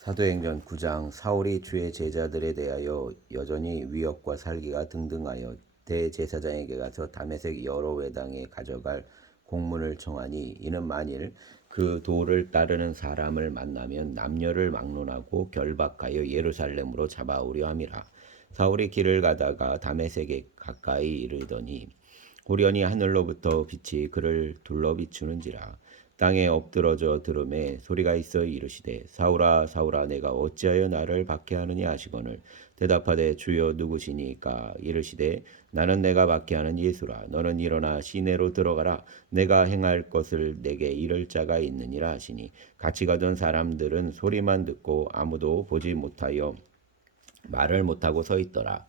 사도행전 9장. 사울이 주의 제자들에 대하여 여전히 위협과 살기가 등등하여 대제사장에게 가서 다메섹 여러 회당에 가져갈 공문을 청하니, 이는 만일 그 도를 따르는 사람을 만나면 남녀를 막론하고 결박하여 예루살렘으로 잡아오려 함이라. 사울이 길을 가다가 다메섹에 가까이 이르더니 호련히 하늘로부터 빛이 그를 둘러 비추는지라. 땅에 엎드러져 들음에 소리가 있어 이르시되, 사울아 사울아, 내가 어찌하여 나를 박해하느냐 하시거늘, 대답하되 주여 누구시니까? 이르시되, 나는 내가 박해하는 예수라. 너는 일어나 시내로 들어가라. 내가 행할 것을 내게 이를 자가 있느니라 하시니, 같이 가던 사람들은 소리만 듣고 아무도 보지 못하여 말을 못하고 서 있더라.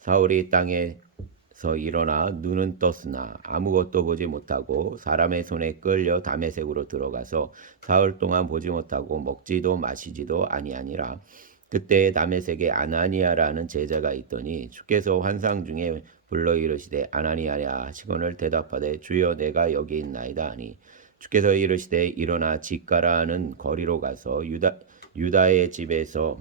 사울이 땅에서 일어나 눈은 떴으나 아무것도 보지 못하고 사람의 손에 끌려 다메섹으로 들어가서 사흘 동안 보지 못하고 먹지도 마시지도 아니하니라. 그때 다메섹에 아나니아라는 제자가 있더니 주께서 환상 중에 불러 이르시되, 아나니아냐 하시거늘, 대답하되 주여 내가 여기 있나이다 하니, 주께서 이르시되, 일어나 직가라는 거리로 가서 유다의 집에서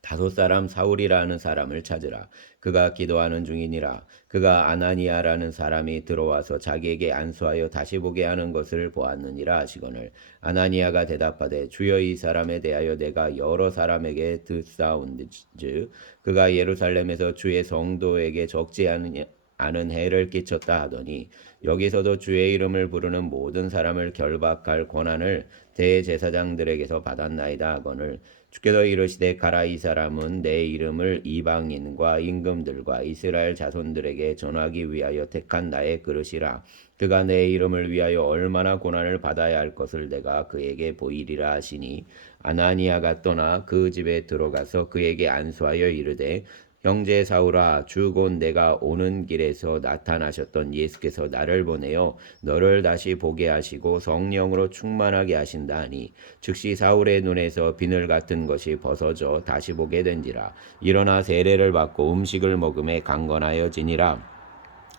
다섯 사람 사울이라는 사람을 찾으라. 그가 기도하는 중이니라. 그가 아나니아라는 사람이 들어와서 자기에게 안수하여 다시 보게 하는 것을 보았느니라 하시거늘, 아나니아가 대답하되 주여, 이 사람에 대하여 내가 여러 사람에게 듣사온즉 그가 예루살렘에서 주의 성도에게 적지 않은 해를 끼쳤다 하더니, 여기서도 주의 이름을 부르는 모든 사람을 결박할 권한을 대제사장들에게서 받았나이다 하거늘, 주께서 이르시되, 가라. 이 사람은 내 이름을 이방인과 임금들과 이스라엘 자손들에게 전하기 위하여 택한 나의 그릇이라. 그가 내 이름을 위하여 얼마나 고난을 받아야 할 것을 내가 그에게 보이리라 하시니, 아나니아가 떠나 그 집에 들어가서 그에게 안수하여 이르되, 형제 사울아, 주 곧 내가 오는 길에서 나타나셨던 예수께서 나를 보내어 너를 다시 보게 하시고 성령으로 충만하게 하신다 하니, 즉시 사울의 눈에서 비늘 같은 것이 벗어져 다시 보게 된지라. 일어나 세례를 받고 음식을 먹음에 강건하여지니라.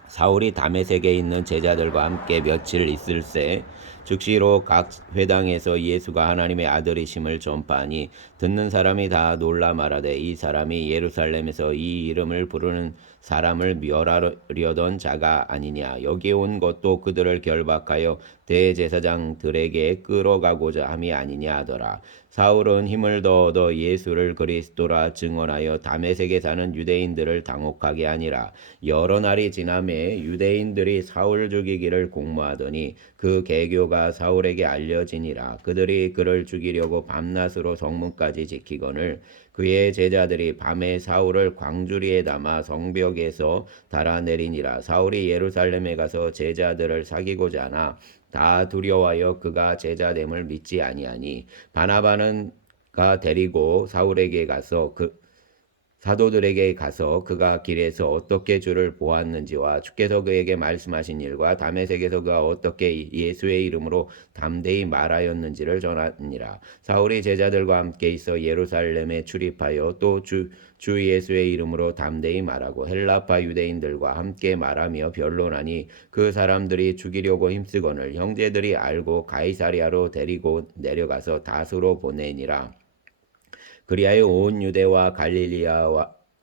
사울이 다메섹에 있는 제자들과 함께 며칠 있을새 즉시로 각 회당에서 예수가 하나님의 아들이심을 전파하니, 듣는 사람이 다 놀라 말하되, 이 사람이 예루살렘에서 이 이름을 부르는 사람을 멸하려던 자가 아니냐. 여기 온 것도 그들을 결박하여 대제사장들에게 끌어가고자 함이 아니냐 하더라. 사울은 힘을 더 얻어 예수를 그리스도라 증언하여 다메섹에 사는 유대인들을 당혹하게 하니라. 여러 날이 지나매 유대인들이 사울 죽이기를 공모하더니 그 계교가 사울에게 알려지니라. 그들이 그를 죽이려고 밤낮으로 성문까지 지키거늘, 그의 제자들이 밤에 사울을 광주리에 담아 성벽에서 달아내리니라. 사울이 예루살렘에 가서 제자들을 사귀고자 하나 다 두려워하여 그가 제자됨을 믿지 아니하니, 바나바는 가 데리고 사울에게 가서 사도들에게 가서 그가 길에서 어떻게 주를 보았는지와 주께서 그에게 말씀하신 일과 다메섹에서 그가 어떻게 예수의 이름으로 담대히 말하였는지를 전하니라. 사울이 제자들과 함께 있어 예루살렘에 출입하여 또 주 예수의 이름으로 담대히 말하고 헬라파 유대인들과 함께 말하며 변론하니, 그 사람들이 죽이려고 힘쓰거늘 형제들이 알고 가이사랴로 데리고 내려가서 다수로 보내니라. 그리하여 온 유대와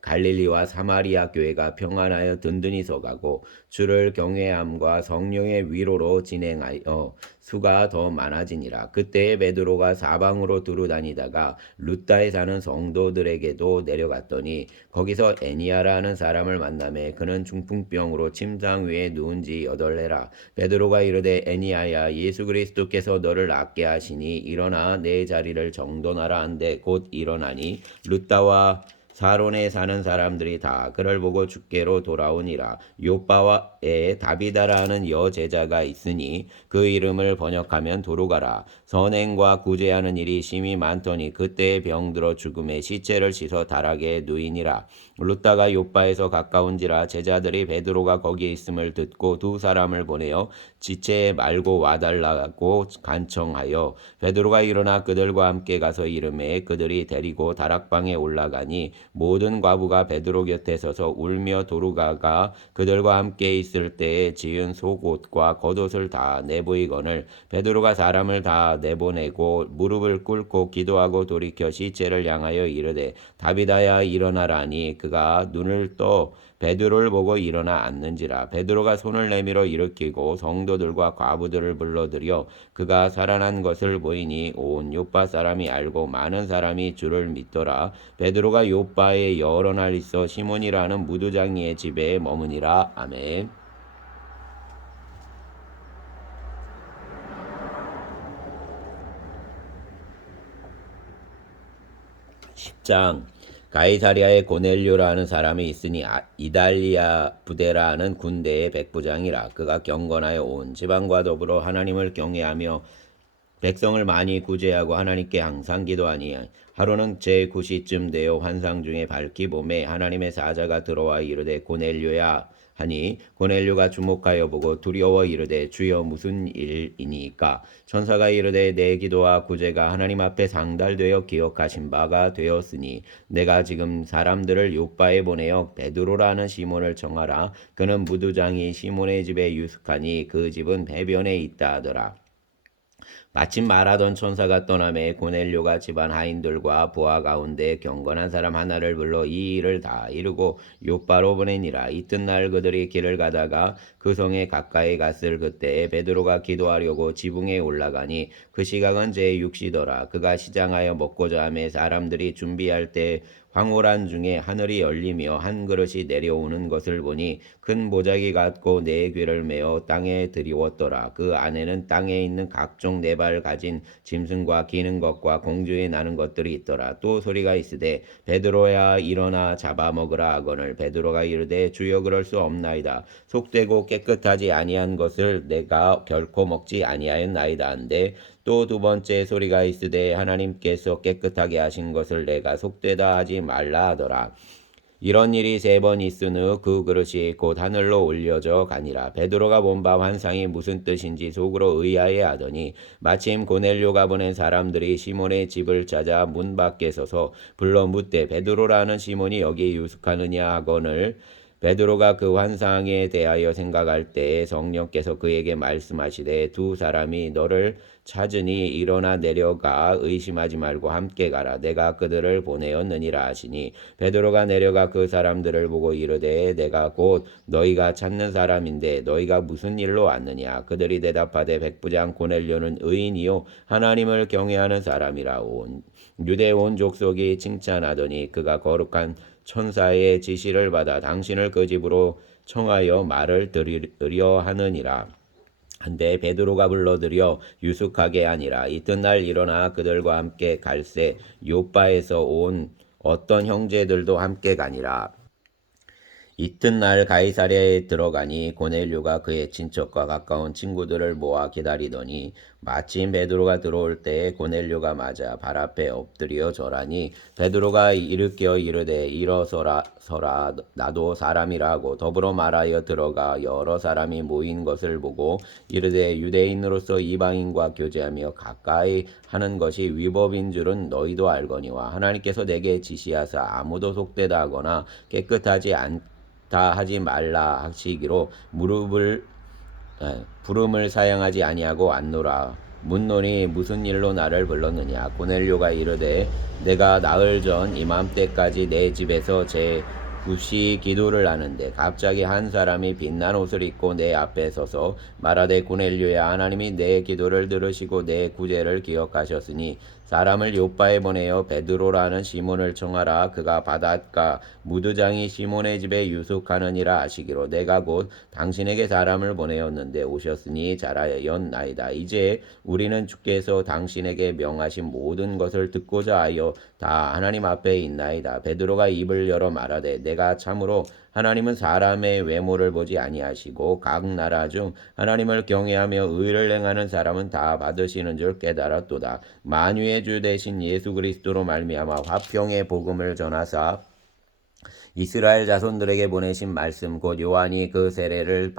갈릴리와 사마리아 교회가 평안하여 든든히 서가고 주를 경외함과 성령의 위로로 진행하여 수가 더 많아지니라. 그때에 베드로가 사방으로 두루 다니다가 룻다에 사는 성도들에게도 내려갔더니 거기서 애니아라는 사람을 만나매 그는 중풍병으로 침상 위에 누운 지 8해라. 베드로가 이르되, 애니아야, 예수 그리스도께서 너를 낫게 하시니 일어나 내 자리를 정돈하라 한데 곧 일어나니 룻다와 사론에 사는 사람들이 다 그를 보고 주께로 돌아오니라. 요빠에 다비다라는 여제자가 있으니 그 이름을 번역하면 도루가라. 선행과 구제하는 일이 심히 많더니 그때에 병들어 죽음에 시체를 씻어 다락에 누이니라. 룻다가 요빠에서 가까운지라 제자들이 베드로가 거기에 있음을 듣고 두 사람을 보내어 지체에 말고 와달라고 간청하여 베드로가 일어나 그들과 함께 가서 이르매 그들이 데리고 다락방에 올라가니 모든 과부가 베드로 곁에 서서 울며 도루가가 그들과 함께 있을 때에 지은 속옷과 겉옷을 다 내보이거늘 베드로가 사람을 다 내보내고 무릎을 꿇고 기도하고 돌이켜 시체를 향하여 이르되 다비다야 일어나라니 그가 눈을 떠 베드로를 보고 일어나 앉는지라. 베드로가 손을 내밀어 일으키고 성도들과 과부들을 불러들여 그가 살아난 것을 보이니 온 요파 사람이 알고 많은 사람이 주를 믿더라. 베드로가 요파에 여러 날 있어 시몬이라는 무두장이의 집에 머무니라. 아멘. 10장 가이사랴에 고넬료라는 사람이 있으니 이달리아 부대라는 군대의 백부장이라. 그가 경건하여 온 지방과 더불어 하나님을 경외하며 백성을 많이 구제하고 하나님께 항상 기도하니 하루는 제9시쯤 되어 환상 중에 밝히 봄에 하나님의 사자가 들어와 이르되 고넬료야 하니 고넬료가 주목하여 보고 두려워 이르되 주여 무슨 일이니까. 천사가 이르되 내 기도와 구제가 하나님 앞에 상달되어 기억하신 바가 되었으니 내가 지금 사람들을 요바에 보내어 베드로라는 시몬을 청하라. 그는 무두장이 시몬의 집에 유숙하니 그 집은 해변에 있다 하더라. 마침 말하던 천사가 떠나매 고넬료가 집안 하인들과 부하 가운데 경건한 사람 하나를 불러 이 일을 다 이루고 요바로 보내니라. 이튿날 그들이 길을 가다가 그 성에 가까이 갔을 그때에 베드로가 기도하려고 지붕에 올라가니 그 시각은 제6시더라. 그가 시장하여 먹고자 하며 사람들이 준비할 때 황홀한 중에 하늘이 열리며 한 그릇이 내려오는 것을 보니 큰 보자기 같고 네 귀를 메어 땅에 들이웠더라. 그 안에는 땅에 있는 각종 네 발 가진 짐승과 기는 것과 공중에 나는 것들이 있더라. 또 소리가 있으되 베드로야 일어나 잡아먹으라 하거늘 베드로가 이르되 주여 그럴 수 없나이다. 속되고 깨끗하지 아니한 것을 내가 결코 먹지 아니하였나이다 한데 또 두 번째 소리가 있으되 하나님께서 깨끗하게 하신 것을 내가 속되다 하지 말라 하더라. 이런 일이 3번 있으느 그 그릇이 곧 하늘로 올려져 가니라. 베드로가 본 바 환상이 무슨 뜻인지 속으로 의아해 하더니 마침 고넬료가 보낸 사람들이 시몬의 집을 찾아 문 밖에 서서 불러 묻되 베드로라는 시몬이 여기 유숙하느냐 하거늘 베드로가 그 환상에 대하여 생각할 때에 성령께서 그에게 말씀하시되 두 사람이 너를 찾으니 일어나 내려가 의심하지 말고 함께 가라. 내가 그들을 보내었느니라 하시니 베드로가 내려가 그 사람들을 보고 이르되 내가 곧 너희가 찾는 사람인데 너희가 무슨 일로 왔느냐. 그들이 대답하되 백부장 고넬료는 의인이요 하나님을 경외하는 사람이라. 온 유대 온 족속이 칭찬하더니 그가 거룩한 천사의 지시를 받아 당신을 그 집으로 청하여 말을 들으려 하느니라. 한데 베드로가 불러들여 유숙하게 하니라. 이튿날 일어나 그들과 함께 갈새 요바에서 온 어떤 형제들도 함께 가니라. 이튿날 가이사랴에 들어가니 고넬료가 그의 친척과 가까운 친구들을 모아 기다리더니 마침 베드로가 들어올 때에 고넬료가 맞아 발 앞에 엎드려 절하니 베드로가 일으켜 이르되 일어서라 나도 사람이라고 더불어 말하여 들어가 여러 사람이 모인 것을 보고 이르되 유대인으로서 이방인과 교제하며 가까이 하는 것이 위법인 줄은 너희도 알거니와 하나님께서 내게 지시하사 아무도 속되다 하거나 깨끗하지 않다 하지 말라 하시기로 부름을 사양하지 아니하고 안노라. 묻노니 무슨 일로 나를 불렀느냐. 고넬료가 이르되 내가 나흘 전 이맘때까지 내 집에서 제9시 기도를 하는데 갑자기 한 사람이 빛난 옷을 입고 내 앞에 서서 말하되 고넬료야 하나님이 내 기도를 들으시고 내 구제를 기억하셨으니 사람을 요바에 보내어 베드로라는 시몬을 청하라. 그가 바닷가 무두장이 시몬의 집에 유숙하느니라 하시기로 내가 곧 당신에게 사람을 보내었는데 오셨으니 잘하였나이다. 이제 우리는 주께서 당신에게 명하신 모든 것을 듣고자 하여 다 하나님 앞에 있나이다. 베드로가 입을 열어 말하되 내가 참으로 하나님은 사람의 외모를 보지 아니하시고 각 나라 중 하나님을 경외하며 의를 행하는 사람은 다 받으시는 줄 깨달았도다. 만유의 주 대신 예수 그리스도로 말미암아 화평의 복음을 전하사 이스라엘 자손들에게 보내신 말씀 곧 요한이 그 세례를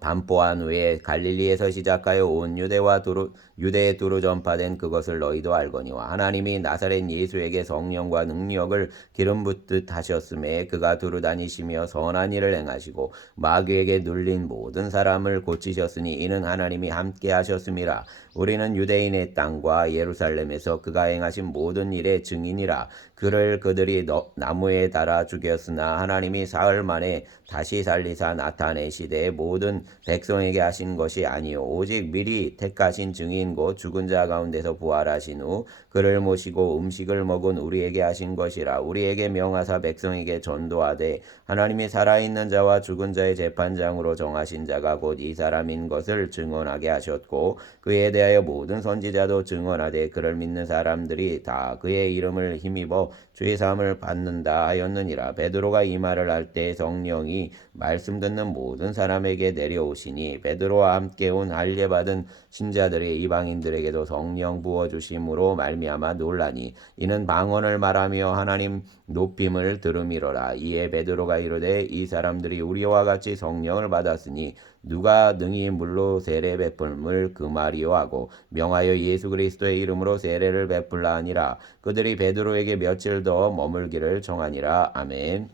반포한 후에 갈릴리에서 시작하여 온 유대에 두루 전파된 그것을 너희도 알거니와 하나님이 나사렛 예수에게 성령과 능력을 기름 붓듯 하셨음에 그가 두루 다니시며 선한 일을 행하시고 마귀에게 눌린 모든 사람을 고치셨으니 이는 하나님이 함께 하셨음이라. 우리는 유대인의 땅과 예루살렘에서 그가 행하신 모든 일의 증인이라. 그를 그들이 나무에 달아 죽였으나 하나님이 사흘 만에 다시 살리사 나타내시되 모든 백성에게 하신 것이 아니요 오직 미리 택하신 증인 곧 죽은 자 가운데서 부활하신 후 그를 모시고 음식을 먹은 우리에게 하신 것이라. 우리에게 명하사 백성에게 전도하되 하나님이 살아있는 자와 죽은 자의 재판장으로 정하신 자가 곧 이 사람인 것을 증언하게 하셨고 그에 대하여 모든 선지자도 증언하되 그를 믿는 사람들이 다 그의 이름을 힘입어 죄 사함을 받는다 하였느니라. 베드로가 이 말을 할 때 성령이 말씀 듣는 모든 사람에게 내려오시니 베드로와 함께 온 할례 받은 신자들이 이방인들에게도 성령 부어 주심으로 말미암아 놀라니 이는 방언을 말하며 하나님 높임을 들음이로라. 이에 베드로가 이르되 이 사람들이 우리와 같이 성령을 받았으니 누가 능히 물로 세례 베풀음을 금하리요 하고 명하여 예수 그리스도의 이름으로 세례를 베풀라 하니라. 그들이 베드로에게 며칠 더 머물기를 청하니라. 아멘.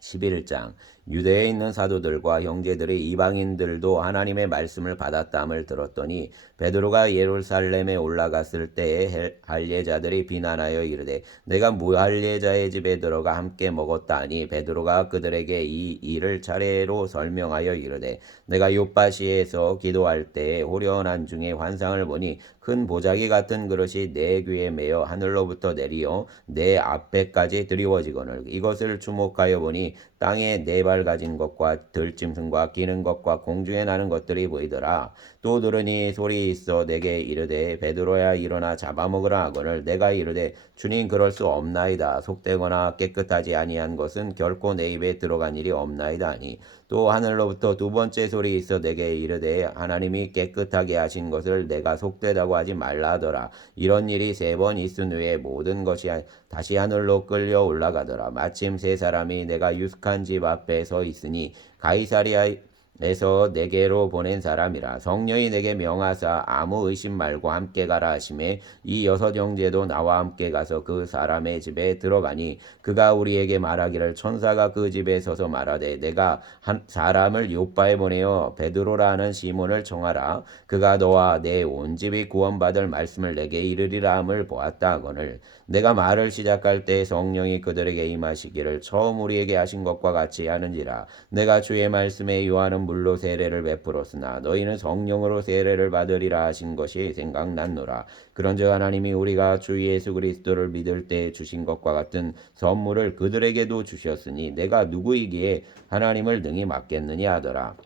11장 유대에 있는 사도들과 형제들이 이방인들도 하나님의 말씀을 받았다함을 들었더니 베드로가 예루살렘에 올라갔을 때에 할례자들이 비난하여 이르되 내가 무할례자의 집에 들어가 함께 먹었다 하니 베드로가 그들에게 이 일을 차례로 설명하여 이르되 내가 요파시에서 기도할 때에 호련한 중에 환상을 보니 큰 보자기 같은 그릇이 내 귀에 매어 하늘로부터 내리어 내 앞에까지 드리워지거늘 이것을 주목하여 보니 땅에 네 발 가진 것과 들짐승과 기는 것과 공중에 나는 것들이 보이더라. 또 들으니 소리 있어 내게 이르되 베드로야 일어나 잡아먹으라 하거늘 내가 이르되 주님 그럴 수 없나이다. 속되거나 깨끗하지 아니한 것은 결코 내 입에 들어간 일이 없나이다 하니 또 하늘로부터 두 번째 소리 있어 내게 이르되 하나님이 깨끗하게 하신 것을 내가 속되다고 하지 말라 하더라. 이런 일이 3번 있은 후에 모든 것이 다시 하늘로 끌려 올라가더라. 마침 3사람이 내가 유숙한 집 앞에 서 있으니 가이사랴에서 내게로 보낸 사람이라. 성령이 내게 명하사 아무 의심 말고 함께 가라 하시매 이 6 형제도 나와 함께 가서 그 사람의 집에 들어가니 그가 우리에게 말하기를 천사가 그 집에 서서 말하되 내가 한 사람을 요파에 보내어 베드로라 하는 시몬을 청하라. 그가 너와 내 온 집이 구원받을 말씀을 내게 이르리라 함을 보았다 하거늘 내가 말을 시작할 때 성령이 그들에게 임하시기를 처음 우리에게 하신 것과 같이 하는지라. 내가 주의 말씀에 요한은 물로 세례를 베풀었으나 너희는 성령으로 세례를 받으리라 하신 것이 생각났노라. 그런즉 하나님이 우리가 주 예수 그리스도를 믿을 때 주신 것과 같은 선물을 그들에게도 주셨으니 내가 누구이기에 하나님을 능히 맡겠느냐 하더라.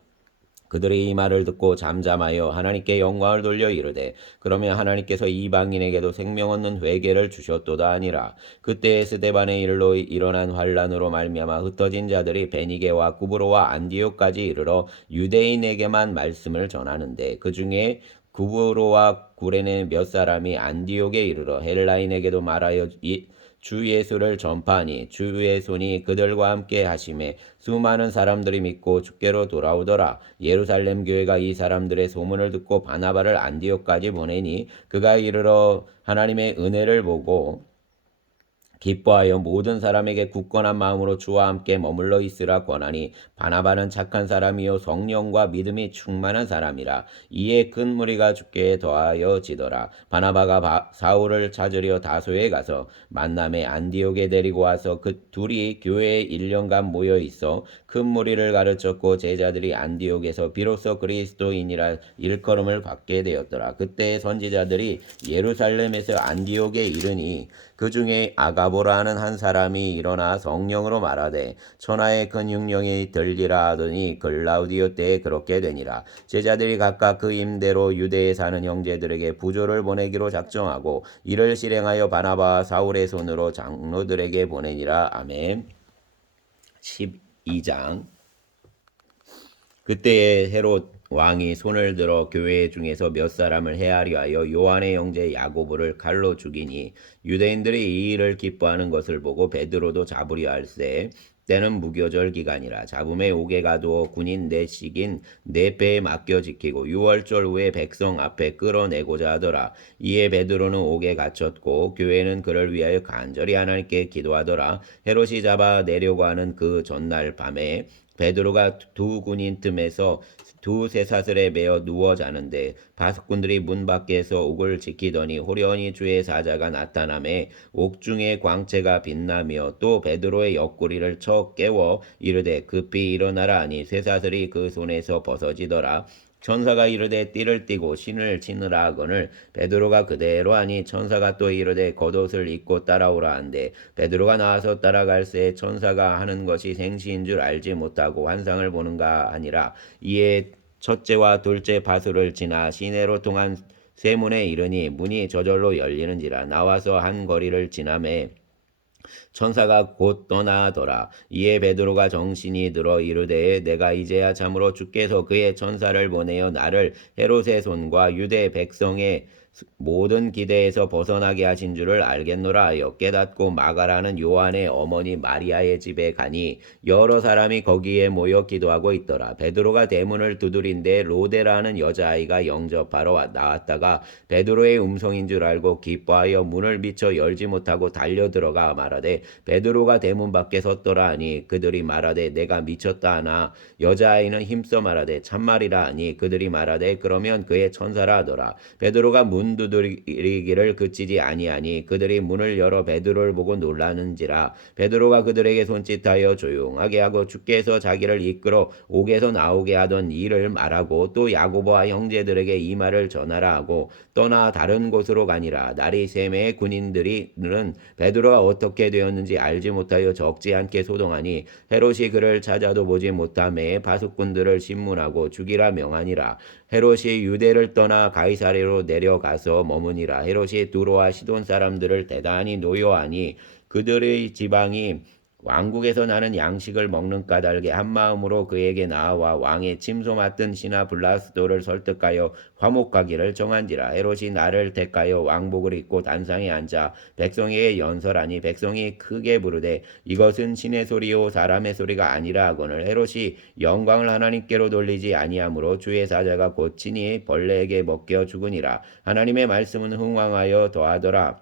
그들이 이 말을 듣고 잠잠하여 하나님께 영광을 돌려 이르되 그러면 하나님께서 이방인에게도 생명 얻는 회개를 주셨도다 하니라. 그때 스데반의 일로 일어난 환란으로 말미암아 흩어진 자들이 베니게와 구브로와 안디옥까지 이르러 유대인에게만 말씀을 전하는데 그 중에 구브로와 구레네 몇 사람이 안디옥에 이르러 헬라인에게도 말하여 주 예수를 전파하니 주의 손이 그들과 함께 하심에 수많은 사람들이 믿고 주께로 돌아오더라. 예루살렘 교회가 이 사람들의 소문을 듣고 바나바를 안디옥까지 보내니 그가 이르러 하나님의 은혜를 보고 기뻐하여 모든 사람에게 굳건한 마음으로 주와 함께 머물러 있으라 권하니 바나바는 착한 사람이요 성령과 믿음이 충만한 사람이라. 이에 큰 무리가 주께 더하여지더라. 바나바가 사울을 찾으려 다소에 가서 만남에 안디옥에 데리고 와서 그 둘이 교회에 1년간 모여 있어 큰 무리를 가르쳤고 제자들이 안디옥에서 비로소 그리스도인이라 일컬음을 받게 되었더라. 그때 선지자들이 예루살렘에서 안디옥에 이르니 그 중에 아가보라 하는 한 사람이 일어나 성령으로 말하되 천하의 큰 흉령이 들리라 하더니 글라우디오 때에 그렇게 되니라. 제자들이 각각 그 임대로 유대에 사는 형제들에게 부조를 보내기로 작정하고 이를 실행하여 바나바와 사울의 손으로 장로들에게 보내니라. 아멘. 12장 그때에 헤롯 왕이 손을 들어 교회 중에서 몇 사람을 해하려 하여 요한의 형제 야고보를 칼로 죽이니 유대인들이 이 일을 기뻐하는 것을 보고 베드로도 잡으려 할세 때는 무교절 기간이라. 잡음에 옥에 가두어 군인 넷씩인 네 배에 맡겨 지키고 유월절 후에 백성 앞에 끌어내고자 하더라. 이에 베드로는 옥에 갇혔고 교회는 그를 위하여 간절히 하나님께 기도하더라. 헤롯이 잡아 내려고 하는 그 전날 밤에 베드로가 두 군인 틈에서 두 쇠사슬에 매어 누워 자는데 바석꾼들이 문 밖에서 옥을 지키더니 호련히 주의 사자가 나타나매 옥중에 광채가 빛나며 또 베드로의 옆구리를 쳐 깨워 이르되 급히 일어나라 하니 쇠사슬이 그 손에서 벗어지더라. 천사가 이르되 띠를 띠고 신을 치느라 하거늘 베드로가 그대로 하니 천사가 또 이르되 겉옷을 입고 따라오라 한데 베드로가 나와서 따라갈새 천사가 하는 것이 생시인 줄 알지 못하고 환상을 보는가 하니라. 이에 첫째와 둘째 바수를 지나 시내로 통한 쇠문에 이르니 문이 저절로 열리는지라. 나와서 한 거리를 지나매 천사가 곧 떠나더라. 이에 베드로가 정신이 들어 이르되 내가 이제야 참으로 주께서 그의 천사를 보내어 나를 헤롯의 손과 유대 백성의 모든 기대에서 벗어나게 하신 줄을 알겠노라 하여 깨닫고 마가라는 요한의 어머니 마리아의 집에 가니 여러 사람이 거기에 모여 기도하고 있더라. 베드로가 대문을 두드린데 로데라는 여자아이가 영접하러 나왔다가 베드로의 음성인 줄 알고 기뻐하여 문을 미쳐 열지 못하고 달려들어가 말하되 베드로가 대문 밖에 섰더라 하니 그들이 말하되 내가 미쳤다 하나 여자아이는 힘써 말하되 참말이라 하니 그들이 말하되 그러면 그의 천사라 하더라. 베드로가 문 두드리기를 그치지 아니하니 그들이 문을 열어 베드로를 보고 놀라는지라. 베드로가 그들에게 손짓하여 조용하게 하고 주께서 자기를 이끌어 옥에서 나오게 하던 일을 말하고 또 야고보와 형제들에게 이 말을 전하라 하고 떠나 다른 곳으로 가니라. 날이 새매 군인들이는 베드로가 어떻게 되었는지 알지 못하여 적지 않게 소동하니 헤롯이 그를 찾아도 보지 못하매 바수꾼들을 신문하고 죽이라 명하니라. 헤롯이 유대를 떠나 가이사랴로 내려가서 머무니라. 헤롯이 두로와 시돈 사람들을 대단히 노여하니 그들의 지방이 왕국에서 나는 양식을 먹는 까닭에 한마음으로 그에게 나아와 왕의 침소 맡은 신하 블라스도를 설득하여 화목하기를 정한지라. 헤롯이 나를 택하여 왕복을 입고 단상에 앉아 백성에게 연설하니 백성이 크게 부르되 이것은 신의 소리요 사람의 소리가 아니라 하거늘 헤롯이 영광을 하나님께로 돌리지 아니하므로 주의 사자가 곧 친히 벌레에게 먹겨 죽으니라. 하나님의 말씀은 흥왕하여 더하더라.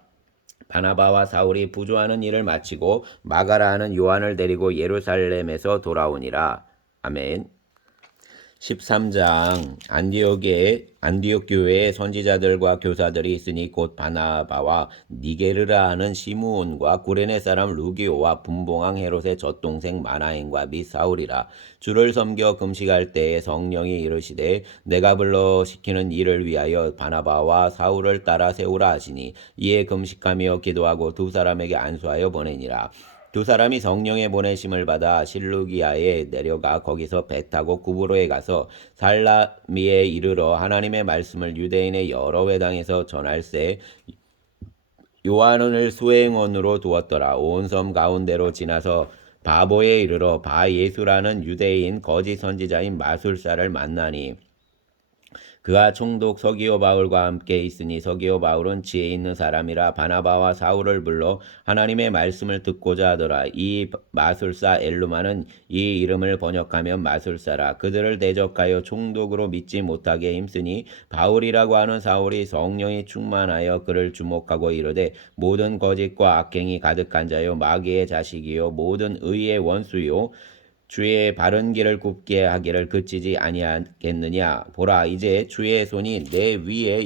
바나바와 사울이 부조하는 일을 마치고 마가라 하는 요한을 데리고 예루살렘에서 돌아오니라. 아멘. 13장 안디옥 교회에 선지자들과 교사들이 있으니 곧 바나바와 니게르라 하는 시므온과 구레네 사람 루기오와 분봉왕 헤롯의 젖동생 마나엔과 및 사울이라. 주를 섬겨 금식할 때에 성령이 이르시되 내가 불러 시키는 일을 위하여 바나바와 사울을 따라 세우라 하시니 이에 금식하며 기도하고 두 사람에게 안수하여 보내니라. 두 사람이 성령의 보내심을 받아 실루기아에 내려가 거기서 배 타고 구브로에 가서 살라미에 이르러 하나님의 말씀을 유대인의 여러 회당에서 전할세 요한을 수행원으로 두었더라. 온 섬 가운데로 지나서 바보에 이르러 바예수라는 유대인 거짓 선지자인 마술사를 만나니 그가 총독 서기오 바울과 함께 있으니 서기오 바울은 지혜 있는 사람이라 바나바와 사울을 불러 하나님의 말씀을 듣고자 하더라. 이 마술사 엘루마는 이 이름을 번역하면 마술사라. 그들을 대적하여 총독으로 믿지 못하게 힘쓰니 바울이라고 하는 사울이 성령이 충만하여 그를 주목하고 이르되 모든 거짓과 악행이 가득한 자요 마귀의 자식이요 모든 의의 원수요 주의 바른 길을 굽게 하기를 그치지 아니하겠느냐. 보라 이제 주의 손이 내 위에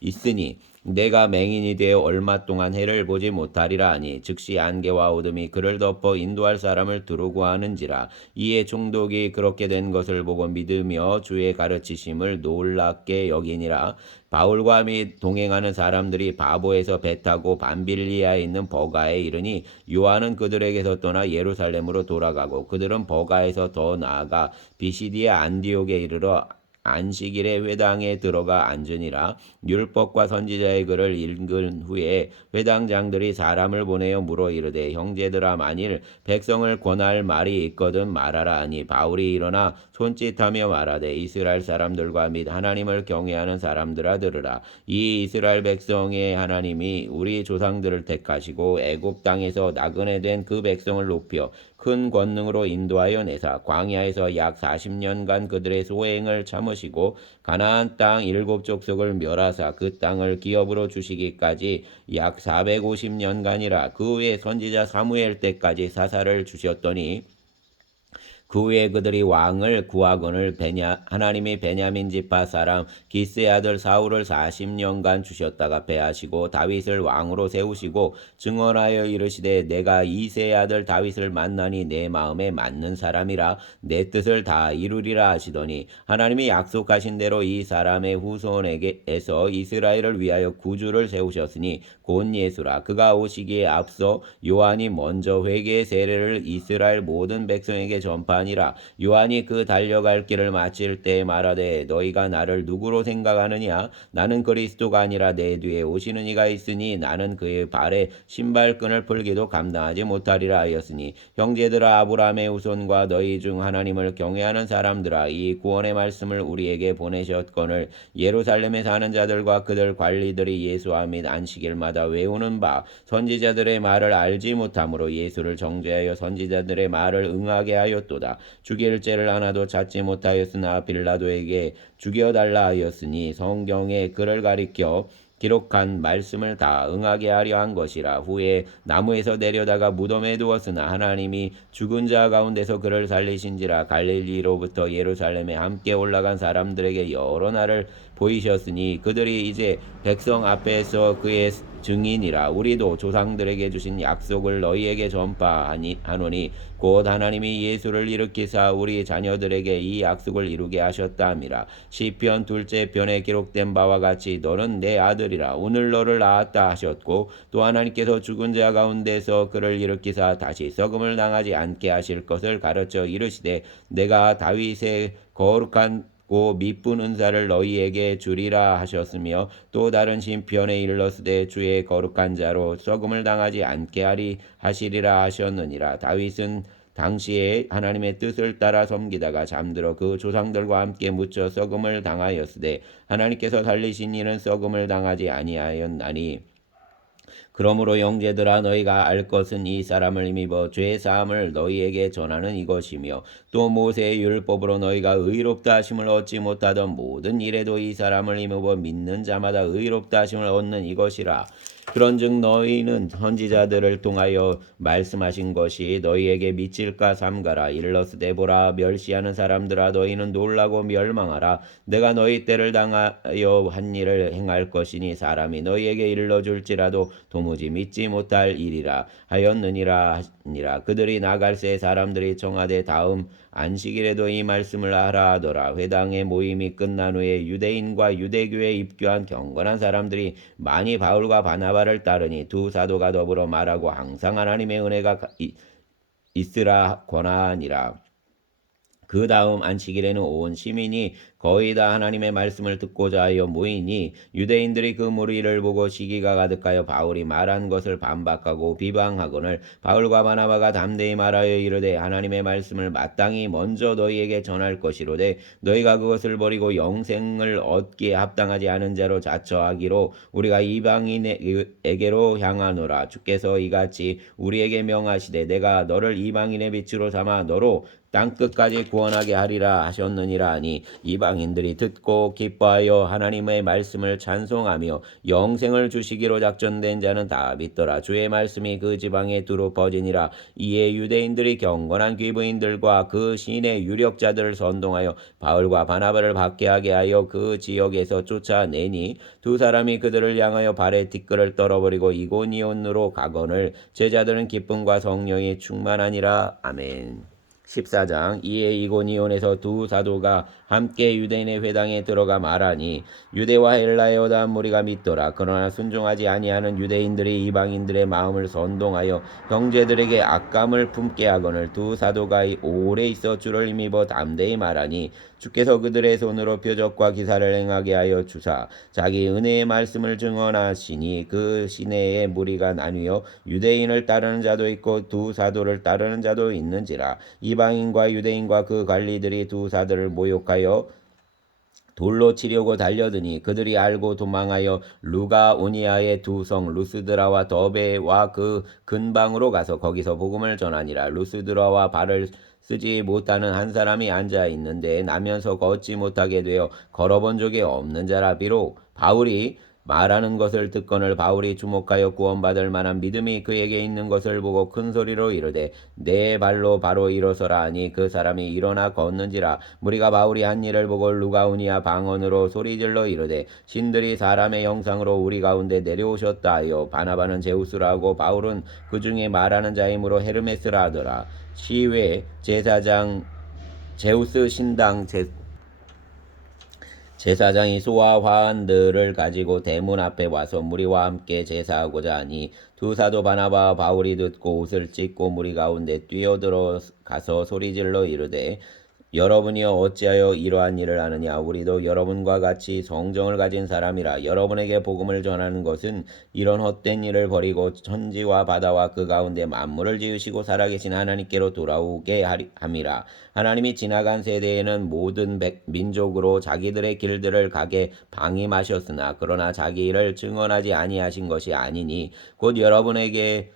있으니 내가 맹인이 되어 얼마 동안 해를 보지 못하리라 하니 즉시 안개와 어둠이 그를 덮어 인도할 사람을 두르고 하는지라. 이에 총독이 그렇게 된 것을 보고 믿으며 주의 가르치심을 놀랍게 여기니라. 바울과 및 동행하는 사람들이 바보에서 배 타고 밤빌리아에 있는 버가에 이르니 요한은 그들에게서 떠나 예루살렘으로 돌아가고 그들은 버가에서 더 나아가 비시디아 안디옥에 이르러 안식일에 회당에 들어가 앉으니라. 율법과 선지자의 글을 읽은 후에 회당장들이 사람을 보내어 물어 이르되 형제들아 만일 백성을 권할 말이 있거든 말하라 하니 바울이 일어나 손짓하며 말하되 이스라엘 사람들과 및 하나님을 경외하는 사람들아 들으라. 이 이스라엘 백성의 하나님이 우리 조상들을 택하시고 애굽 땅에서 나그네 된 그 백성을 높여 큰 권능으로 인도하여 내사 광야에서 약 40년간 그들의 소행을 참으시고 가나안 땅 7족속을 멸하사 그 땅을 기업으로 주시기까지 약 450년간이라. 그 후에 선지자 사무엘 때까지 사사를 주셨더니 그 후에 그들이 왕을 구하거늘 하나님이 베냐민 지파 사람 기스의 아들 사울을 40년간 주셨다가 패하시고 다윗을 왕으로 세우시고 증언하여 이르시되 내가 이새의 아들 다윗을 만나니 내 마음에 맞는 사람이라 내 뜻을 다 이루리라 하시더니 하나님이 약속하신 대로 이 사람의 후손에게서 이스라엘을 위하여 구주를 세우셨으니 곧 예수라. 그가 오시기에 앞서 요한이 먼저 회개의 세례를 이스라엘 모든 백성에게 전파하니라. 요한이 그 달려갈 길을 마칠 때 말하되 너희가 나를 누구로 생각하느냐? 나는 그리스도가 아니라 내 뒤에 오시는 이가 있으니 나는 그의 발에 신발끈을 풀기도 감당하지 못하리라 하였으니 형제들아 아브라함의 후손과 너희 중 하나님을 경외하는 사람들아 이 구원의 말씀을 우리에게 보내셨거늘 예루살렘에 사는 자들과 그들 관리들이 예수와 및 안식일마다 외우는 바 선지자들의 말을 알지 못함으로 예수를 정죄하여 선지자들의 말을 응하게 하였도다. 죽일 죄를 하나도 찾지 못하였으나 빌라도에게 죽여달라 하였으니 성경에 그를 가리켜 기록한 말씀을 다 응하게 하려 한 것이라. 후에 나무에서 내려다가 무덤에 두었으나 하나님이 죽은 자 가운데서 그를 살리신지라. 갈릴리로부터 예루살렘에 함께 올라간 사람들에게 여러 날을 보이셨으니 그들이 이제 백성 앞에서 그의 증인이라. 우리도 조상들에게 주신 약속을 너희에게 전파하노니 곧 하나님이 예수를 일으키사 우리 자녀들에게 이 약속을 이루게 하셨다 함이라. 시편 2째 편에 기록된 바와 같이 너는 내 아들이라 오늘 너를 낳았다 하셨고 또 하나님께서 죽은 자 가운데서 그를 일으키사 다시 썩음을 당하지 않게 하실 것을 가르쳐 이르시되 내가 다윗의 거룩한 미쁜 은사를 너희에게 주리라 하셨으며 또 다른 신편에 일렀으되 주의 거룩한 자로 썩음을 당하지 않게 하시리라 하셨느니라. 다윗은 당시에 하나님의 뜻을 따라 섬기다가 잠들어 그 조상들과 함께 묻혀 썩음을 당하였으되 하나님께서 살리신 이는 썩음을 당하지 아니하였나니 그러므로 형제들아 너희가 알 것은 이 사람을 힘입어 죄 사함을 너희에게 전하는 이것이며 또 모세의 율법으로 너희가 의롭다 하심을 얻지 못하던 모든 일에도 이 사람을 힘입어 믿는 자마다 의롭다 하심을 얻는 이것이라. 그런즉 너희는 선지자들을 통하여 말씀하신 것이 너희에게 미칠까 삼가라. 일러스되 보라 멸시하는 사람들아 너희는 놀라고 멸망하라. 내가 너희 때를 당하여 한 일을 행할 것이니 사람이 너희에게 일러줄지라도 도무지 믿지 못할 일이라 하였느니라 하니라. 그들이 나갈새 사람들이 청하되 다음 안식일에도 이 말씀을 하라 하더라. 회당의 모임이 끝난 후에 유대인과 유대교에 입교한 경건한 사람들이 많이 바울과 바나바를 따르니 두 사도가 더불어 말하고 항상 하나님의 은혜가 있으라 권하니라. 그 다음 안식일에는 온 시민이 거의 다 하나님의 말씀을 듣고자 하여 모이니 유대인들이 그 무리를 보고 시기가 가득하여 바울이 말한 것을 반박하고 비방하거늘 바울과 바나바가 담대히 말하여 이르되 하나님의 말씀을 마땅히 먼저 너희에게 전할 것이로되 너희가 그것을 버리고 영생을 얻기에 합당하지 않은 자로 자처하기로 우리가 이방인에게로 향하노라. 주께서 이같이 우리에게 명하시되 내가 너를 이방인의 빛으로 삼아 너로 땅끝까지 구원하게 하리라 하셨느니라 하니 이방인들이 듣고 기뻐하여 하나님의 말씀을 찬송하며 영생을 주시기로 작정된 자는 다 믿더라. 주의 말씀이 그 지방에 두루 퍼지니라. 이에 유대인들이 경건한 귀부인들과 그 시내 유력자들을 선동하여 바울과 바나바를 박해하게 하여 그 지역에서 쫓아내니 두 사람이 그들을 향하여 발에 티끌을 떨어버리고 이고니온으로 가거늘 제자들은 기쁨과 성령이 충만하니라. 아멘. 14장. 이에 이고니온에서 두 사도가 함께 유대인의 회당에 들어가 말하니 유대와 헬라의 어다한 무리가 믿더라. 그러나 순종하지 아니하는 유대인들이 이방인들의 마음을 선동하여 형제들에게 악감을 품게 하거늘 두 사도가 오래 있어 주를 힘입어 담대히 말하니 주께서 그들의 손으로 표적과 기사를 행하게 하여 주사 자기 은혜의 말씀을 증언하시니 그 시내에 무리가 나뉘어 유대인을 따르는 자도 있고 두 사도를 따르는 자도 있는지라. 이방인과 유대인과 그 관리들이 두 사도를 모욕하여 돌로 치려고 달려드니 그들이 알고 도망하여 루가오니아의 두 성 루스드라와 더베와 그 근방으로 가서 거기서 복음을 전하니라. 루스드라와 발을 쓰지 못하는 한 사람이 앉아 있는데 나면서 걷지 못하게 되어 걸어본 적이 없는 자라. 비록 바울이 말하는 것을 듣거늘 바울이 주목하여 구원받을 만한 믿음이 그에게 있는 것을 보고 큰 소리로 이르되 내 발로 바로 일어서라 하니 그 사람이 일어나 걷는지라. 무리가 바울이 한 일을 보고 루가오니아 방언으로 소리질러 이르되 신들이 사람의 형상으로 우리 가운데 내려오셨다 하여 바나바는 제우스라고 바울은 그 중에 말하는 자이므로 헤르메스라 하더라. 시외 제사장 제우스 신당 제사장이 소와 화환들을 가지고 대문 앞에 와서 무리와 함께 제사하고자 하니 두 사도 바나바와 바울이 듣고 옷을 찢고 무리 가운데 뛰어들어 가서 소리질러 이르되 여러분이여 어찌하여 이러한 일을 하느냐. 우리도 여러분과 같이 성정을 가진 사람이라. 여러분에게 복음을 전하는 것은 이런 헛된 일을 버리고 천지와 바다와 그 가운데 만물을 지으시고 살아계신 하나님께로 돌아오게 함이라. 하나님이 지나간 세대에는 모든 민족으로 자기들의 길들을 가게 방임하셨으나 그러나 자기 일을 증언하지 아니하신 것이 아니니 곧 여러분에게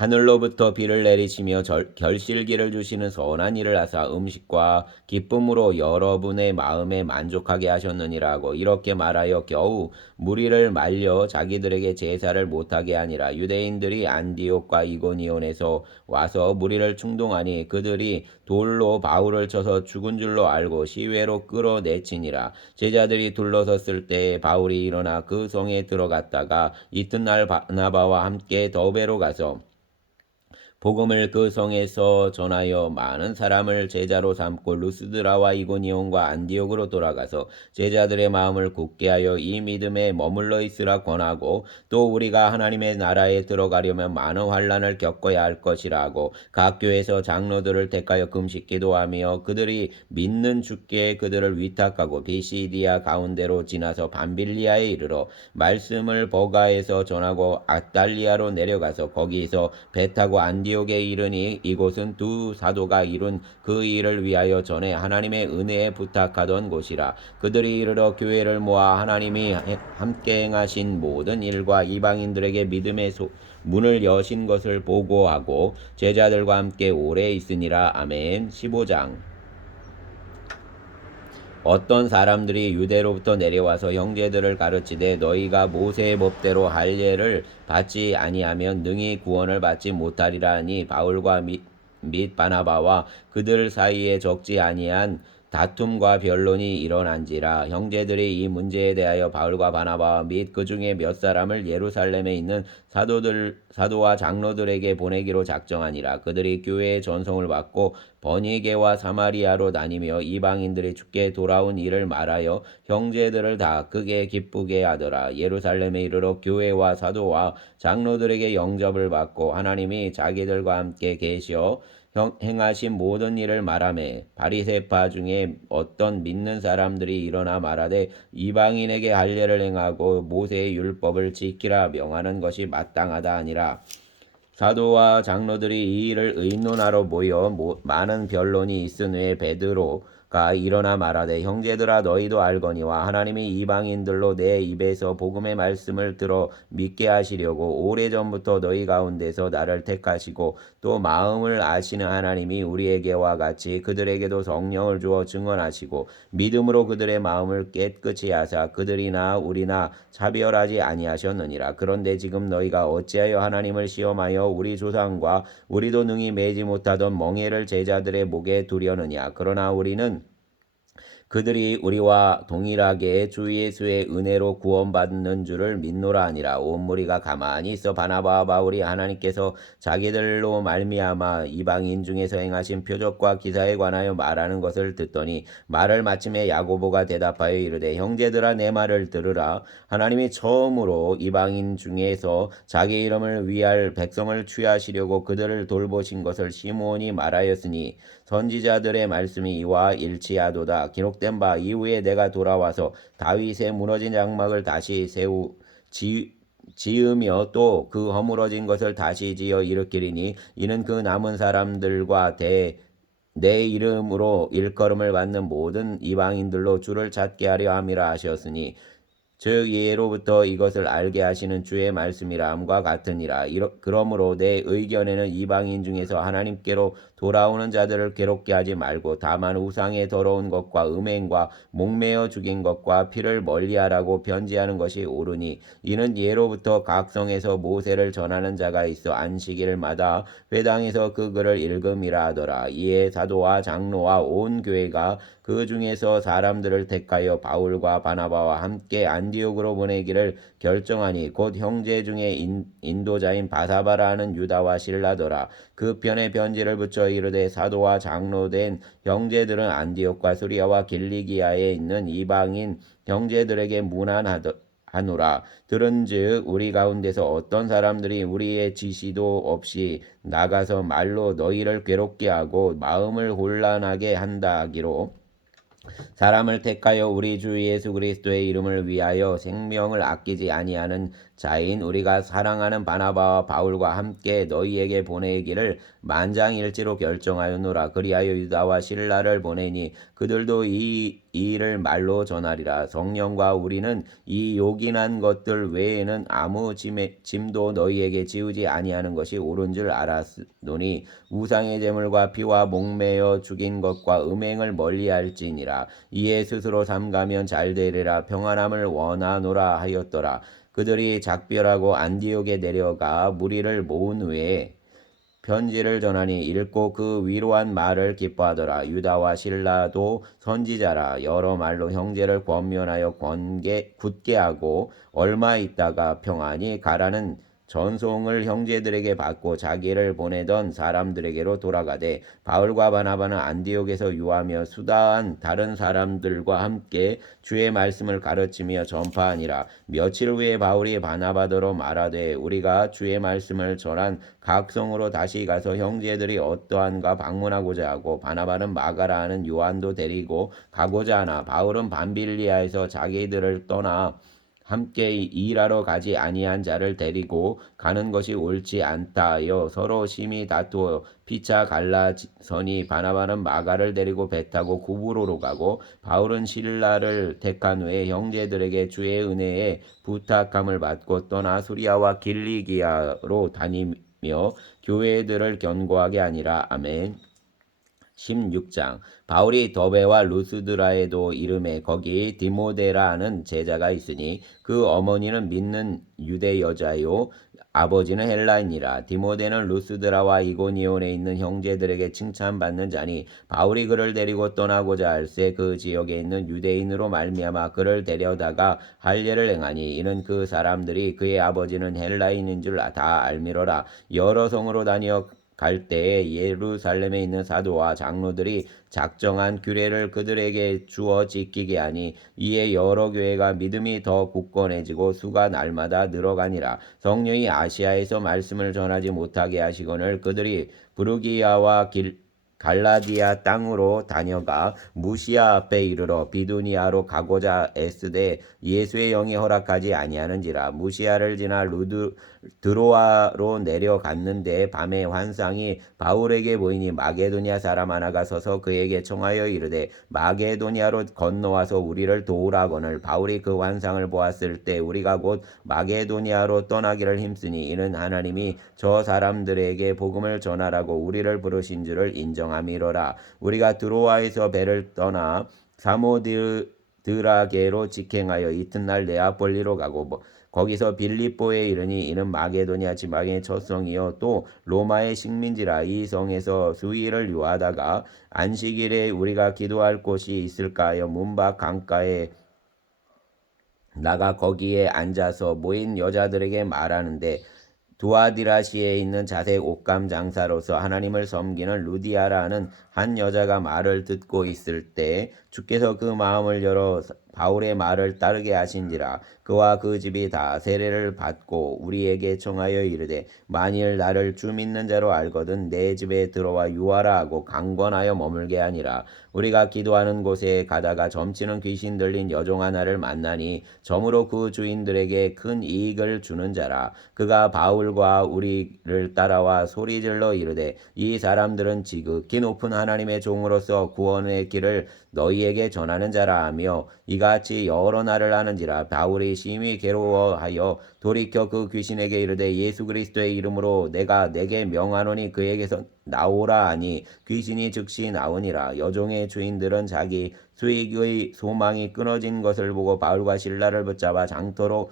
하늘로부터 비를 내리시며 결실기를 주시는 선한 일을 하사 음식과 기쁨으로 여러분의 마음에 만족하게 하셨느니라고 이렇게 말하여 겨우 무리를 말려 자기들에게 제사를 못하게 하니라. 유대인들이 안디옥과 이고니온에서 와서 무리를 충동하니 그들이 돌로 바울을 쳐서 죽은 줄로 알고 시외로 끌어내치니라. 제자들이 둘러섰을 때 바울이 일어나 그 성에 들어갔다가 이튿날 바나바와 함께 더베로 가서 복음을 그 성에서 전하여 많은 사람을 제자로 삼고 루스드라와 이고니온과 안디옥으로 돌아가서 제자들의 마음을 굳게 하여 이 믿음에 머물러 있으라 권하고 또 우리가 하나님의 나라에 들어가려면 많은 환난을 겪어야 할 것이라고 각 교회에서 장로들을 택하여 금식 기도하며 그들이 믿는 주께 그들을 위탁하고 비시디아 가운데로 지나서 밤빌리아에 이르러 말씀을 버가에서 전하고 아달리아로 내려가서 거기에서 배 타고 안디옥에 이르니 이곳은 두 사도가 이룬 그 일을 위하여 전에 하나님의 은혜에 부탁하던 곳이라. 그들이 이르러 교회를 모아 하나님이 함께 행하신 모든 일과 이방인들에게 믿음의 문을 여신 것을 보고하고 제자들과 함께 오래 있으니라. 아멘. 15장. 어떤 사람들이 유대로부터 내려와서 형제들을 가르치되 너희가 모세의 법대로 할례를 받지 아니하면 능히 구원을 받지 못하리라 하니 바울과 및 바나바와 그들 사이에 적지 아니한 다툼과 변론이 일어난지라. 형제들이 이 문제에 대하여 바울과 바나바와 및 그 중에 몇 사람을 예루살렘에 있는 사도와 장로들에게 보내기로 작정하니라. 그들이 교회의 전송을 받고 버니게와 사마리아로 다니며 이방인들이 주께 돌아온 일을 말하여 형제들을 다 크게 기쁘게 하더라. 예루살렘에 이르러 교회와 사도와 장로들에게 영접을 받고 하나님이 자기들과 함께 계시어 행하신 모든 일을 말하매 바리새파 중에 어떤 믿는 사람들이 일어나 말하되 이방인에게 할례를 행하고 모세의 율법을 지키라 명하는 것이 마땅하다 하니라. 사도와 장로들이 이 일을 의논하러 모여 많은 변론이 있은 후에 베드로가 일어나 말하되 형제들아 너희도 알거니와 하나님이 이방인들로 내 입에서 복음의 말씀을 들어 믿게 하시려고 오래전부터 너희 가운데서 나를 택하시고 또 마음을 아시는 하나님이 우리에게와 같이 그들에게도 성령을 주어 증언하시고 믿음으로 그들의 마음을 깨끗이 하사 그들이나 우리나 차별하지 아니하셨느니라. 그런데 지금 너희가 어찌하여 하나님을 시험하여 우리 조상과 우리도 능히 매지 못하던 멍에를 제자들의 목에 두려느냐. 그러나 우리는 그들이 우리와 동일하게 주 예수의 은혜로 구원받는 줄을 믿노라 하니라. 온 무리가 가만히 있어 바나바와 바울이 하나님께서 자기들로 말미암아 이방인 중에서 행하신 표적과 기사에 관하여 말하는 것을 듣더니 말을 마침에 야고보가 대답하여 이르되 형제들아 내 말을 들으라. 하나님이 처음으로 이방인 중에서 자기 이름을 위할 백성을 취하시려고 그들을 돌보신 것을 시므온이 말하였으니 선지자들의 말씀이 이와 일치하도다. 기록된 바 이후에 내가 돌아와서 다윗의 무너진 장막을 다시 지으며 또 그 허물어진 것을 다시 지어 일으키리니 이는 그 남은 사람들과 내 이름으로 일컬음을 받는 모든 이방인들로 주를 찾게 하려 함이라 하셨으니 즉 예로부터 이것을 알게 하시는 주의 말씀이라 함과 같으니라. 그러므로 내 의견에는 이방인 중에서 하나님께로 돌아오는 자들을 괴롭게 하지 말고 다만 우상의 더러운 것과 음행과 목매어 죽인 것과 피를 멀리하라고 편지하는 것이 옳으니 이는 예로부터 각 성에서 모세를 전하는 자가 있어 안식일마다 회당에서 그 글을 읽음이라 하더라. 이에 사도와 장로와 온 교회가 그 중에서 사람들을 택하여 바울과 바나바와 함께 안디옥으로 보내기를 결정하니 곧 형제 중에 인도자인 바사바라 하는 유다와 실라더라. 그 편에 편지를 붙여 이르되 사도와 장로된 형제들은 안디옥과 수리아와 길리기아에 있는 이방인 형제들에게 문안하노라. 들은즉 우리 가운데서 어떤 사람들이 우리의 지시도 없이 나가서 말로 너희를 괴롭게 하고 마음을 혼란하게 한다 하기로 사람을 택하여 우리 주 예수 그리스도의 이름을 위하여 생명을 아끼지 아니하는 자인 우리가 사랑하는 바나바와 바울과 함께 너희에게 보내기를 만장일치로 결정하였노라. 그리하여 유다와 실라를 보내니 그들도 이 일을 말로 전하리라. 성령과 우리는 이 요긴한 것들 외에는 아무 짐도 너희에게 지우지 아니하는 것이 옳은 줄 알았노니 우상의 제물과 피와 목매어 죽인 것과 음행을 멀리할지니라. 이에 스스로 삼가면 잘되리라. 평안함을 원하노라 하였더라. 그들이 작별하고 안디옥에 내려가 무리를 모은 후에 편지를 전하니 읽고 그 위로한 말을 기뻐하더라. 유다와 실라도 선지자라. 여러 말로 형제를 권면하여 굳게 하고 얼마 있다가 평안히 가라는 전송을 형제들에게 받고 자기를 보내던 사람들에게로 돌아가되 바울과 바나바는 안디옥에서 유하며 수다한 다른 사람들과 함께 주의 말씀을 가르치며 전파하니라. 며칠 후에 바울이 바나바더러 말하되 우리가 주의 말씀을 전한 각 성으로 다시 가서 형제들이 어떠한가 방문하고자 하고 바나바는 마가라 하는 요한도 데리고 가고자 하나 바울은 밤빌리아에서 자기들을 떠나 함께 일하러 가지 아니한 자를 데리고 가는 것이 옳지 않다 하여 서로 심히 다투어 피차 갈라서니 바나바는 마가를 데리고 배 타고 구브로로 가고 바울은 실라를 택한 후에 형제들에게 주의 은혜에 부탁함을 받고 떠나 수리아와 길리기아로 다니며 교회들을 견고하게 하니라. 아멘. 16장 바울이 더베와 루스드라에도 이름에 거기 디모데라 하는 제자가 있으니 그 어머니는 믿는 유대 여자요 아버지는 헬라인이라. 디모데는 루스드라와 이고니온에 있는 형제들에게 칭찬받는 자니 바울이 그를 데리고 떠나고자 할새 그 지역에 있는 유대인으로 말미암아 그를 데려다가 할례를 행하니 이는 그 사람들이 그의 아버지는 헬라인인 줄 다 알미러라. 여러 성으로 다니어 갈 때에 예루살렘에 있는 사도와 장로들이 작정한 규례를 그들에게 주어 지키게 하니 이에 여러 교회가 믿음이 더 굳건해지고 수가 날마다 늘어가니라. 성령이 아시아에서 말씀을 전하지 못하게 하시거늘 그들이 부르기아와 갈라디아 땅으로 다녀가 무시아 앞에 이르러 비두니아로 가고자 애쓰되 예수의 영이 허락하지 아니하는지라. 무시아를 지나 드로아로 내려갔는데 밤에 환상이 바울에게 보이니 마게도니아 사람 하나가 서서 그에게 청하여 이르되 마게도니아로 건너와서 우리를 도우라거늘. 바울이 그 환상을 보았을 때 우리가 곧 마게도니아로 떠나기를 힘쓰니 이는 하나님이 저 사람들에게 복음을 전하라고 우리를 부르신 줄을 인정함이로라. 우리가 드로아에서 배를 떠나 사모드라게로 직행하여 이튿날 네아폴리로 가고 거기서 빌립보에 이르니 이는 마게도냐 지방의 첫 성이요 또 로마의 식민지라. 이 성에서 수일을 유하다가 안식일에 우리가 기도할 곳이 있을까 하여 문밖 강가에 나가 거기에 앉아서 모인 여자들에게 말하는데, 두아디라시에 있는 자색 옷감 장사로서 하나님을 섬기는 루디아라는 한 여자가 말을 듣고 있을 때 주께서 그 마음을 열어 바울의 말을 따르게 하신지라. 그와 그 집이 다 세례를 받고 우리에게 청하여 이르되, 만일 나를 주 믿는 자로 알거든 내 집에 들어와 유하라 하고 강권하여 머물게 하니라. 우리가 기도하는 곳에 가다가 점치는 귀신 들린 여종 하나를 만나니 점으로 그 주인들에게 큰 이익을 주는 자라. 그가 바울과 우리를 따라와 소리질러 이르되, 이 사람들은 지극히 높은 하나님의 종으로서 구원의 길을 너희에게 전하는 자라 하며 이같이 여러 날을 하는지라. 바울이 심히 괴로워하여 돌이켜 그 귀신에게 이르되, 예수 그리스도의 이름으로 내가 내게 명하노니 그에게서 나오라 하니 귀신이 즉시 나오니라. 여종의 주인들은 자기 수익의 소망이 끊어진 것을 보고 바울과 실라를 붙잡아 장터로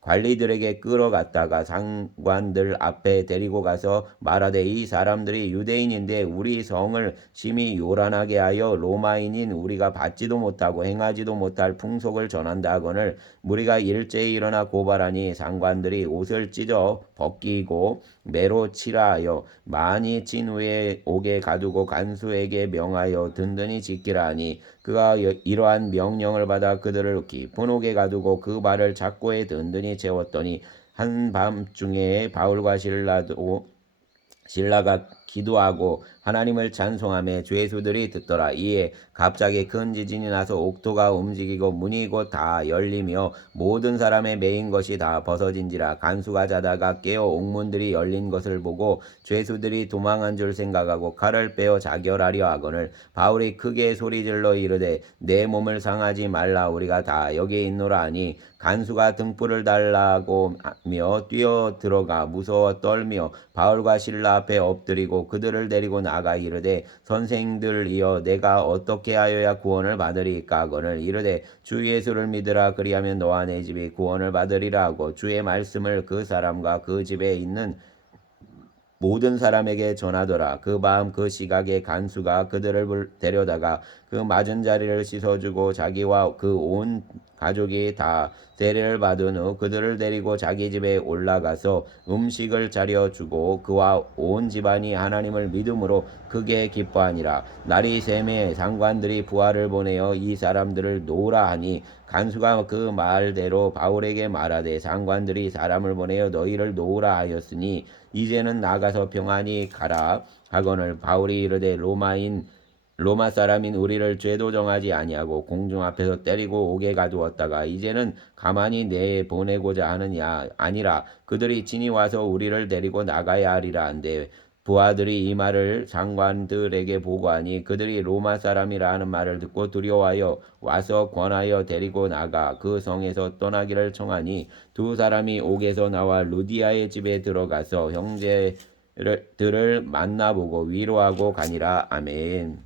관리들에게 끌어갔다가 상관들 앞에 데리고 가서 말하되, 이 사람들이 유대인인데 우리 성을 심히 요란하게 하여 로마인인 우리가 받지도 못하고 행하지도 못할 풍속을 전한다 하거늘 무리가 일제히 일어나 고발하니 상관들이 옷을 찢어 벗기고 매로 치라 하여 많이 친 후에 옥에 가두고 간수에게 명하여 든든히 지키라 하니, 그가 이러한 명령을 받아 그들을 깊은 옥에 가두고 그 발을 착고에 든든히 채웠더니 한밤중에 바울과 신라가 기도하고 하나님을 찬송하며 죄수들이 듣더라. 이에 갑자기 큰 지진이 나서 옥토가 움직이고 문이 곧 다 열리며 모든 사람의 매인 것이 다 벗어진지라. 간수가 자다가 깨어 옥문들이 열린 것을 보고 죄수들이 도망한 줄 생각하고 칼을 빼어 자결하려 하거늘 바울이 크게 소리질러 이르되, 내 몸을 상하지 말라, 우리가 다 여기 있노라 하니, 간수가 등불을 달라고 하며 뛰어 들어가 무서워 떨며 바울과 신라 앞에 엎드리고 그들을 데리고 나가 이르되, 선생들이여 내가 어떻게 하여야 구원을 받으리까 하거늘 이르되, 주 예수를 믿으라, 그리하면 너와 내 집이 구원을 받으리라 하고 주의 말씀을 그 사람과 그 집에 있는 모든 사람에게 전하더라. 그 밤 그 시각에 간수가 그들을 데려다가 그 맞은 자리를 씻어주고 자기와 그 온 가족이 다 세례를 받은 후 그들을 데리고 자기 집에 올라가서 음식을 차려주고 그와 온 집안이 하나님을 믿음으로 크게 기뻐하니라. 날이 새매 상관들이 부하를 보내어 이 사람들을 놓으라 하니, 간수가 그 말대로 바울에게 말하되, 상관들이 사람을 보내어 너희를 놓으라 하였으니 이제는 나가서 평안히 가라 하거늘 바울이 이르되, 로마 사람인 우리를 죄도 정하지 아니하고 공중 앞에서 때리고 옥에 가두었다가 이제는 가만히 내보내고자 하느냐. 아니라 그들이 친히 와서 우리를 데리고 나가야 하리라 한데, 부하들이 이 말을 장관들에게 보고하니 그들이 로마 사람이라 하는 말을 듣고 두려워하여 와서 권하여 데리고 나가 그 성에서 떠나기를 청하니, 두 사람이 옥에서 나와 루디아의 집에 들어가서 형제들을 만나보고 위로하고 가니라. 아멘.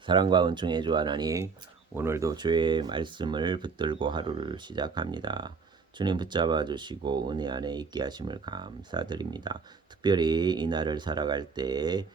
사랑과 은총의 주 하나님, 오늘도 주의 말씀을 붙들고 하루를 시작합니다. 주님 붙잡아 주시고 은혜 안에 있게 하심을 감사드립니다. 특별히 이 날을 살아갈 때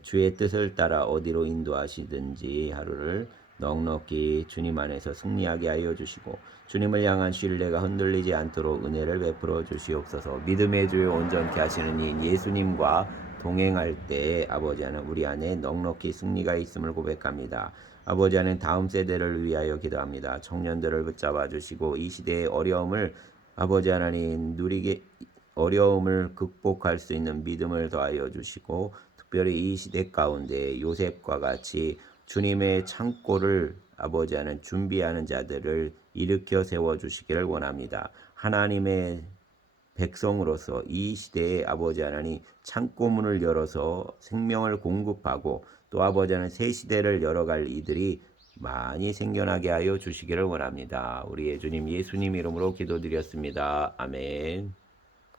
주의 뜻을 따라 어디로 인도하시든지 하루를 넉넉히 주님 안에서 승리하게 하여 주시고, 주님을 향한 신뢰가 흔들리지 않도록 은혜를 베풀어 주시옵소서. 믿음의 주에 온전케 하시는 이 예수님과 동행할 때 아버지 하나님 우리 안에 넉넉히 승리가 있음을 고백합니다. 아버지 하나님 다음 세대를 위하여 기도합니다. 청년들을 붙잡아 주시고 이 시대의 어려움을 아버지 하나님 어려움을 극복할 수 있는 믿음을 더하여 주시고, 특별히 이 시대 가운데 요셉과 같이 주님의 창고를 아버지 하나님 준비하는 자들을 일으켜 세워 주시기를 원합니다. 하나님의 백성으로서 이 시대에 아버지 하나님 창고문을 열어서 생명을 공급하고 또 아버지 하나님 새 시대를 열어갈 이들이 많이 생겨나게 하여 주시기를 원합니다. 우리의 주님 예수님 이름으로 기도드렸습니다. 아멘.